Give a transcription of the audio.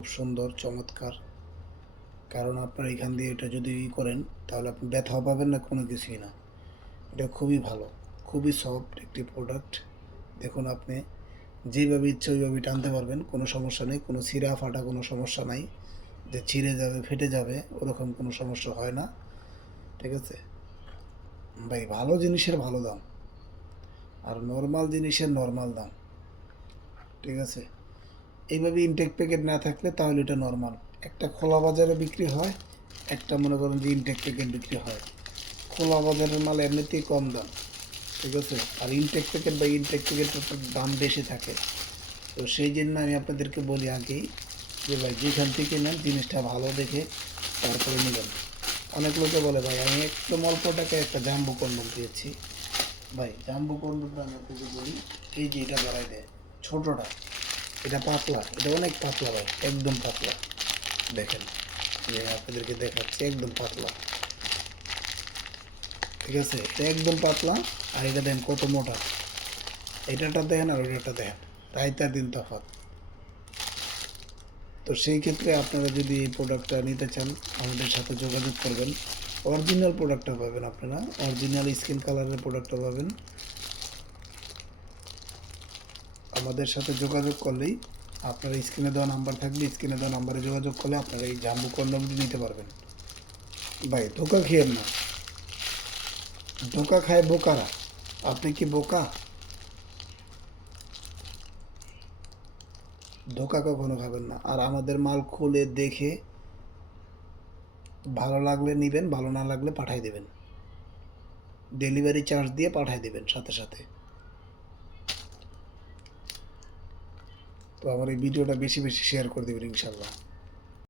খুব সুন্দর চমৎকার। কারণ আপনার এখান দিয়ে এটা যদি করেন তাহলে আপনি ব্যথাও পাবেন না, কোনো কিছুই না। এটা খুবই ভালো, খুবই সফট একটি প্রোডাক্ট। দেখুন আপনি যেভাবে ইচ্ছা ওইভাবে টানতে পারবেন, কোনো সমস্যা নেই, কোনো ছিঁড়া ফাটা কোনো সমস্যা নাই যে ছিঁড়ে যাবে ফেটে যাবে, ওরকম কোনো সমস্যা হয় না। ঠিক আছে ভাই, ভালো জিনিসের ভালো দাম, আর নর্মাল জিনিসের নর্মাল দাম। ঠিক আছে, এইভাবে ইনটেক প্যাকেট না থাকলে তাহলে এটা নর্মাল। একটা খোলা বাজারে বিক্রি হয়, একটা মনে করেন যে ইনটেক প্যাকেট বিক্রি হয়। খোলা বাজারের মাল এমনিতেই কম দাম। ঠিক আছে, আর ইনটেক প্যাকেট বা ইনটেক প্যাকেটের দাম বেশি থাকে। তো সেই জন্য আমি আপনাদেরকে বলি আগেই যে ভাই যেখান থেকে নেন জিনিসটা ভালো দেখে তারপরে নেবেন। অনেক লোকে বলে ভাই আমি একদম অল্প টাকায় একটা জাম্বু কন্ডম পেয়েছি। ভাই জাম্বু কন্ডমটা আমি আপনাকে বলি, এই যে এটা বাড়াই দেয় ছোটোটা, এটা পাতলা, এটা অনেক পাতলা ভাই, একদম পাতলা। দেখেন যে আপনাদেরকে দেখাচ্ছি, একদম পাতলা। ঠিক আছে, এটা একদম পাতলা। আর এটা দেখেন কত মোটা, এটাটা দেখেন আর ওইটাটা দেখেন, রাইতার দিন তফাৎ। তো সেই ক্ষেত্রে আপনারা যদি এই প্রোডাক্টটা নিতে চান আমাদের সাথে যোগাযোগ করবেন। অরিজিনাল প্রোডাক্টটা পাবেন, আপনারা অরিজিনাল স্কিন কালারের প্রোডাক্টটা পাবেন। আমাদের সাথে যোগাযোগ করলেই আপনার স্ক্রিনে দেওয়া নাম্বার থাকবে, স্ক্রিনে দেওয়া নাম্বারে যোগাযোগ করলে আপনারা এই জাম্বু কন্ডমটি নিতে পারবেন। ভাই ধোকা খেয়েন না, ধোকা খায় বোকারা। আপনি কি বোকা? ধোকা কখনো খাবেন না। আর আমাদের মাল খুলে দেখে ভালো লাগলে নেবেন, ভালো না লাগলে পাঠাই দেবেন, ডেলিভারি চার্জ দিয়ে পাঠাই দেবেন সাথে সাথে। তো আমার এই ভিডিওটা বেশি বেশি শেয়ার করে দেবেন ইনশাল্লাহ।